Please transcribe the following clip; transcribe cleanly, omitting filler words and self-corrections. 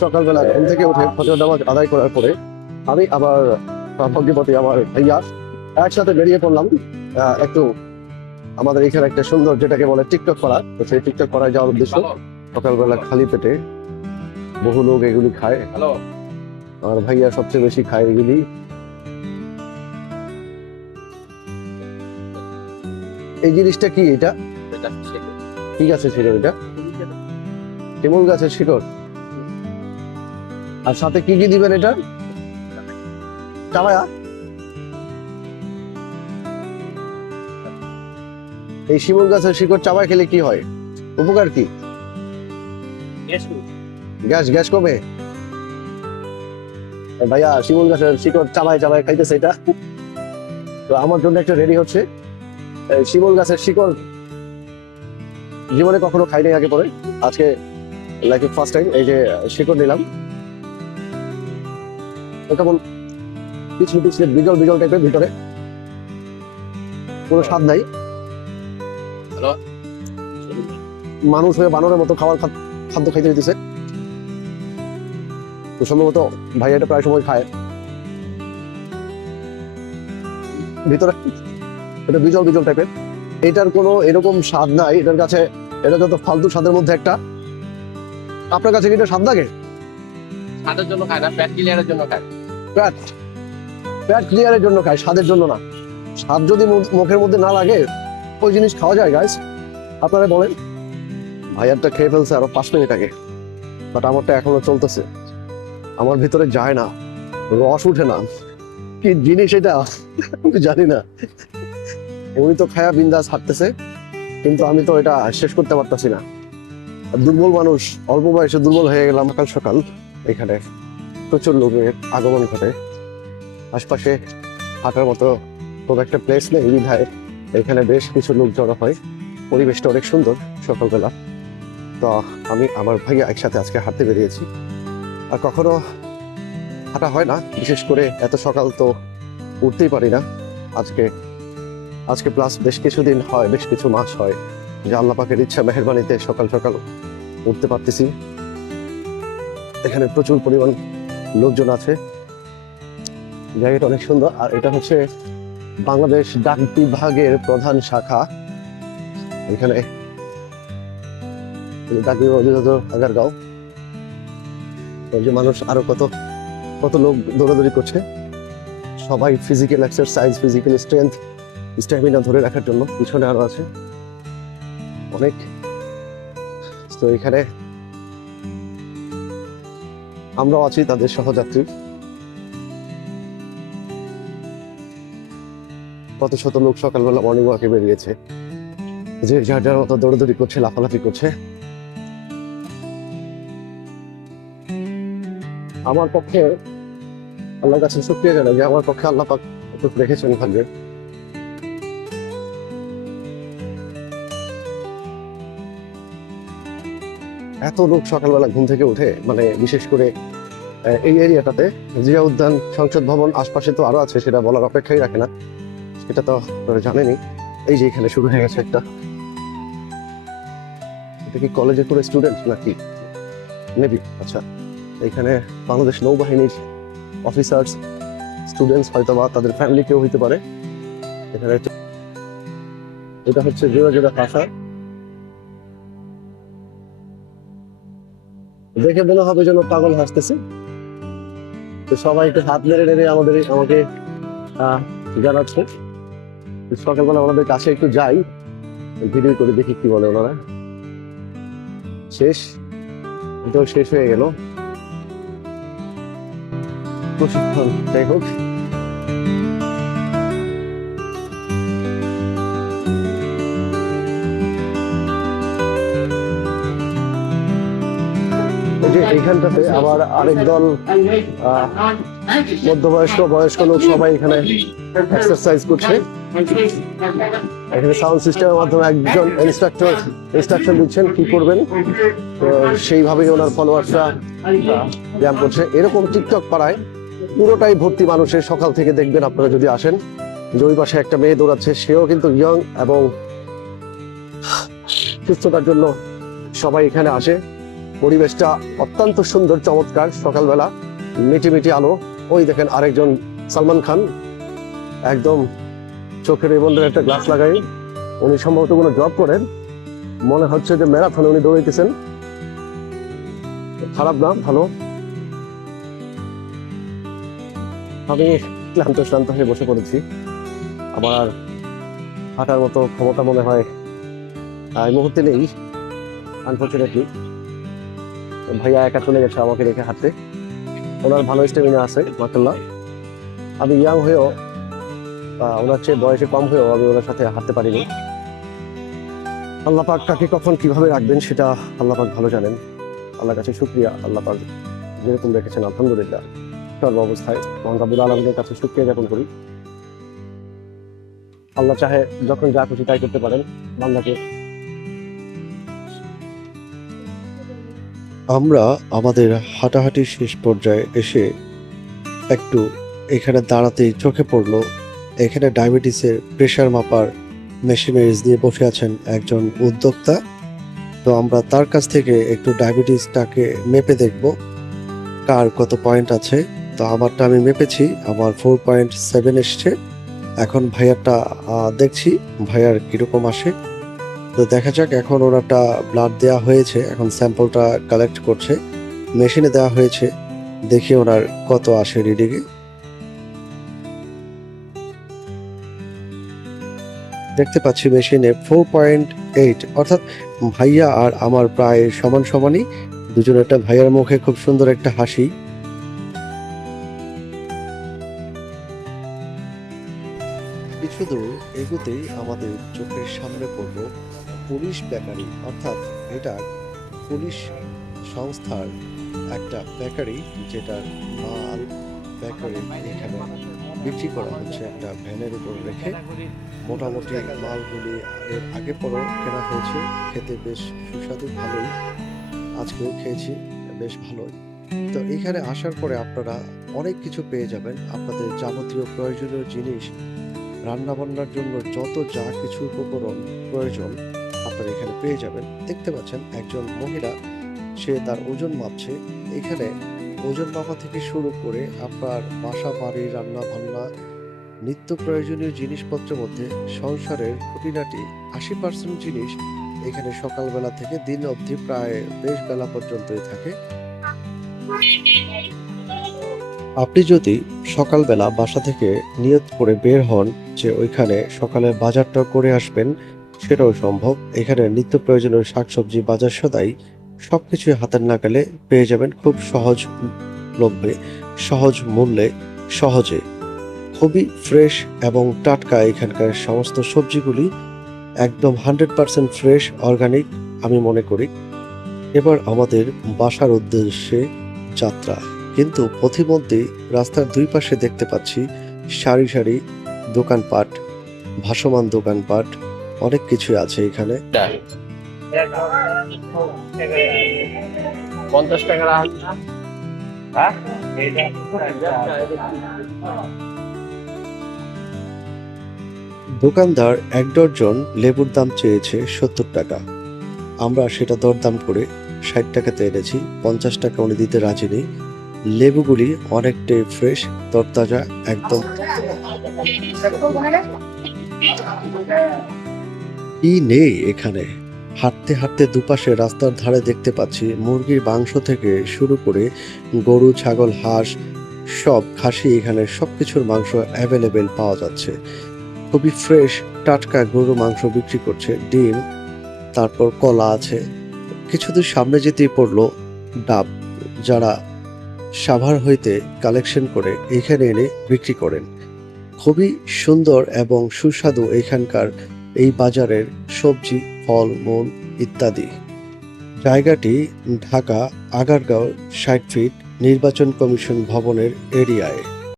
সকালবেলা ঘুম থেকে উঠে ফজর নামাজ আদায় করার পরে আমি আবার ভগ্নিপতি আমার ভাইয়া একসাথে বেরিয়ে পড়লাম একটু আমাদের এখানে একটা সুন্দর যেটাকে বলে টিকটক করা, তো সেই টিকটক করায় যাওয়ার উদ্দেশ্য। সকালবেলা খালি পেটে বহু লোক এগুলি খায়, আর ভাইয়া সবচেয়ে বেশি খায় এগুলি। এই জিনিসটা কি? এটা কি গাছের শিকড়? এটা শিমুল গাছের শিকড়। আর সাথে কি কি দিবেন? এটা চাবায়া। এই শিমুল গাছের শিকড় চাবায় খেলে কি হয়? উপকার কি? গ্যাস গ্যাস কমে। ভাইয়া শিমুল গাছের শিকড় চাবায় চাবায় খাইতেছে এটা। তো আমার জন্য একটা রেডি হচ্ছে। শিমুল গাছের শিকড় জীবনে কখনো খাইনি আগে পরে, আজকে লাইক ফার্স্ট টাইম এই যে শিকড় নিলাম। কেমন পিছলে পিছলে বিজল বিজল টাইপের, ভিতরে কোনো স্বাদ নাই। মানুষ হয়ে বানরের মতো খাদ্য খাইতে দিতেছে। তো সম্ভবত ভাই এটা প্রায় সময় খায়। ভিতরে এটা বিজল বিজল টাইপের, এটার কোনো এরকম স্বাদ নাই এটার কাছে। এটা যত ফালতু স্বাদের মধ্যে একটা। আপনার কাছে কি এটা স্বাদ লাগে? স্বাদের জন্য খায় না, ফ্যাট ক্লিয়ারের জন্য খায়। ফ্যাট ক্লিয়ারের জন্য খায়, স্বাদের জন্য না। স্বাদ যদি মুখের মধ্যে না লাগে ওই জিনিস খাওয়া যায় গাইস? আপনারা বলেন। ভাইয়ারটা খেয়ে ফেলছে আরো 5 মিনিট আগে, বাট আমারটা এখনো চলতেছে। আমার ভিতরে যায় না, রস উঠে না। কি জিনিস এটা আমি জানি না। উনি তো খায়া বিন্দাস হাঁটতেছে, কিন্তু আমি তো এটা শেষ করতে পারতেছি না। দুর্বল মানুষ, অল্প বয়সে দুর্বল হয়ে গেলাম। সকাল সকাল এখানে প্রচুর লোকের আগমন ঘটে। আশপাশে হাঁটার মতো খুব একটা প্লেস নেই বিধায় এখানে বেশ কিছু লোক জড়ো হয়। পরিবেশটা অনেক সুন্দর সকালবেলা। তো আমি আমার ভাইয়া একসাথে আজকে হাঁটতে বেরিয়েছি। আর কখনো হাঁটা হয় না, বিশেষ করে এত সকাল তো উঠতেই পারি না। আজকে প্লাস বেশ কিছুদিন হয়, বেশ কিছু মাস হয় যে আল্লাহ পাকের ইচ্ছা মেহেরবানিতে সকাল সকাল উঠতে পারতেছি। এখানে প্রচুর পরিমাণ লোকজন আছে, জায়গাটা অনেক সুন্দর। আর এটা হচ্ছে বাংলাদেশ ডাক বিভাগের প্রধান শাখা। এখানে ডাক বিভাগ অধিদপ্তর আগারগাঁও। যে মানুষ আরো কত কত লোক দৌড়াদৌড়ি করছে, সবাই physical exercise, physical strength, stamina ধরে রাখার জন্য। পিছনে আরো আছে অনেক। তো এখানে আমরাও আছি তাদের সহযাত্রী। কত শত লোক সকালবেলা মর্নিং ওয়াকে বেরিয়েছে, যে যার যার মতো দৌড়াদৌড়ি করছে, লাফালাফি করছে। আমার পক্ষে আল্লাহর কাছে শুকরিয়া জানাই যে আমার পক্ষে আল্লাহ পাক রেখেছেন ভাগ্যে। এত লোক সকালবেলা ঘুম থেকে উঠে, মানে বিশেষ করে এই এরিয়াটাতে জিয়া উদ্যান, সংসদ ভবন, আশপাশে তো আরো আছে, সেটা বলার অপেক্ষাই রাখে না। সেটা তো আপনারা জানেনই। এই যে এখানে শুরু হয়ে গেছে একটা, এটা কি কলেজের কোনো স্টুডেন্ট নাকি নেভি? আচ্ছা, এখানে বাংলাদেশ নৌবাহিনীর অফিসার্স, স্টুডেন্টস, হয়তো বা তাদের ফ্যামিলি কেউ হইতে পারে। এখানে এটা হচ্ছে জোড়া জোড়া ভাষা। দেখে মনে হবে যেন পাগল হাসতেছে। তো সবাই একটু হাত নেড়ে নেড়ে আমাকে জানাচ্ছে। সকালবেলা আমাদের কাছে একটু যাই, ভিডিও করে দেখি কি বলে ওনারা। শেষ হয়ে গেল প্রশিক্ষণ। যাই হোক, এইখানটাতে আবার আরেক দল মধ্যবয়স্ক, বয়স্ক লোক সবাই এখানে এক্সারসাইজ করছে। এখানে সাউন্ড সিস্টেমের মাধ্যমে একজন ইনস্ট্রাকশন দিচ্ছেন কি করবেন, তো সেইভাবেই ওনার ফলোয়ার্সরা ব্যায়াম করছে। এরকম টিকটক পাড়ায় পুরোটাই ভর্তি মানুষের। সকাল থেকে দেখবেন আপনারা যদি আসেন, যে ওই পাশে একটা মেয়ে দৌড়াচ্ছে, সেও কিন্তু ইয়ং এবং সুস্থতার জন্য সবাই এখানে আসে। পরিবেশটা অত্যন্ত সুন্দর, চমৎকার। সকালবেলা মিটি মিটি আলো। ওই দেখেন আরেকজন সালমান খান, একদম চোখের এই বন্ধের একটা গ্লাস লাগাই। উনি সম্ভবত কোনো জব করেন, মনে হচ্ছে যে ম্যারাথনে উনি দৌড়াইতেছেন। খারাপ না, ভালো। আমি ক্লান্ত হয়ে বসে পড়েছি। আমার হাঁটার মতো ক্ষমতা মনে হয় এই মুহূর্তে নেই, আনফর্চুনেটলি। ভাইয়া একা চলে গেছে আমাকে রেখে হাঁটতে। ওনার ভালো স্টেমিনা আছে মাশাআল্লাহ। আমি ইয়াং হয়েও, ওনার চেয়ে বয়সে কম হয়েও আমি ওনার সাথে হাঁটতে পারিনি। আল্লাহ পাক কাকে কখন কিভাবে রাখবেন সেটা আল্লাহ পাক ভালো জানেন। আল্লাহর কাছে শুকরিয়া, আল্লাহ পাক যেরকম রেখেছেন আলহামদুলিল্লাহ। সর্ব অবস্থায় মহান রব্বুল আলামিনের কাছে শুকরিয়া জ্ঞাপন করি। আল্লাহ চাহে যখন যা খুশি তাই করতে পারেন বান্দাকে। আমরা আমাদের হাঁটাহাঁটির শেষ পর্যায়ে এসে একটু এখানে দাঁড়াতেই চোখে পড়লো এখানে ডায়াবেটিসের প্রেশার মাপার মেশিনারিজ দিয়ে বসে আছেন একজন উদ্যোক্তা। তো আমরা তার কাছ থেকে একটু ডায়াবেটিসটাকে মেপে দেখব কার কত পয়েন্ট আছে। তো আমারটা আমি মেপেছি, আমার 4.7 এসছে। এখন ভাইয়ারটা দেখছি ভাইয়ার কিরকম আসে। তো দেখা যাক। এখন ওনারটা ব্লাড দেওয়া হয়েছে, এখন স্যাম্পলটা কালেক্ট করছে, মেশিনে দেওয়া হয়েছে, দেখি ওনার কত আসে রিডিংয়ে। দেখতে পাচ্ছি মেশিনে 4.8, অর্থাৎ ভাইয়া আর আমার প্রায় সমান সমানই। দুজনেরটা। ভাইয়ার মুখে খুব সুন্দর একটা হাসি। কিছু দূর এগুতেই আমাদের চোখের সামনে পড়ল পুলিশ বেকারি, অর্থাৎ এটা পুলিশ সংস্থার একটা বেকারি, যেটার মাল বেকারি এখানে বিক্রি করা হচ্ছে একটা ভ্যানের উপর রেখে। মোটামুটি মালগুলি এর আগে পরেও কেনা হয়েছে, খেতে বেশ সুস্বাদু, ভালোই। আজকেও খেয়েছি, বেশ ভালোই। তো এখানে আসার পরে আপনারা অনেক কিছু পেয়ে যাবেন, আপনাদের যাবতীয় প্রয়োজনীয় জিনিস, রান্নাবান্নার জন্য যত যা কিছু উপকরণ প্রয়োজন আপনারা এখানে পেয়ে যাবেন। দেখতে পাচ্ছেন একজন মহিলা, সে তার ওজন মাপছে। এখানে ওজন মাপা থেকে শুরু করে আপনার বাসা বাড়ি, রান্না বান্না, নিত্য প্রয়োজনীয় জিনিসপত্রের মধ্যে সংসারের খুঁটিনাটি 80% জিনিস এখানে সকালবেলা থেকে দিন অবধি প্রায় বেশ বেলা পর্যন্তই থাকে। আপনি যদি সকালবেলা বাসা থেকে নিয়ত করে বের হন যে ওইখানে সকালে বাজারটা করে আসবেন, সেটাও সম্ভব। এখানে নিত্য প্রয়োজনীয় শাকসবজি, বাজার সদাই সবকিছু হাতের নাগালে পেয়ে যাবেন খুব সহজ লভ্যে, সহজ মূল্যে, সহজে। খুবই ফ্রেশ এবং টাটকা এখানকার সমস্ত সবজিগুলি, একদম 100% ফ্রেশ, অর্গানিক আমি মনে করি। এবার আমাদের বাসার উদ্দেশ্যে যাত্রা। কিন্তু পথিমধ্যে রাস্তার দুই পাশে দেখতে পাচ্ছি সারি সারি দোকানপাট, ভাসমান দোকানপাট, অনেক কিছু আছে এখানে। 50 টাকা হ্যাঁ। দোকানদার 1 ডজন লেবুর দাম চেয়েছে 70 টাকা। আমরা সেটা দরদাম করে 60 টাকাতে এনেছি। 50 টাকা উনি দিতে রাজি নেই। লেবুগুলি অনেকটাই ফ্রেশ, তরতাজা একদম। কি নেই এখানে? হাঁটতে হাঁটতে দুপাশে রাস্তার ধারে দেখতে পাচ্ছি মুরগির মাংস থেকে শুরু করে গরু, ছাগল, হাঁস, সব খাসি, এখানে সবকিছুর মাংস অ্যাভেলেবেল পাওয়া যাচ্ছে। খুবই ফ্রেশ টাটকা গরুর মাংস বিক্রি করছে, ডিম, তারপর কলা আছে। কিছুদূর সামনে যেতেই পড়লো ডাব, যারা সাভার হইতে কালেকশন করে এখানে এনে বিক্রি করেন। খুবই সুন্দর এবং সুস্বাদু এখানকার এই বাজারের সবজি, ফল মূল ইত্যাদি। জায়গাটি ঢাকা আগারগাঁও 60 ফিট নির্বাচন কমিশন ভবনের এরিয়ায়।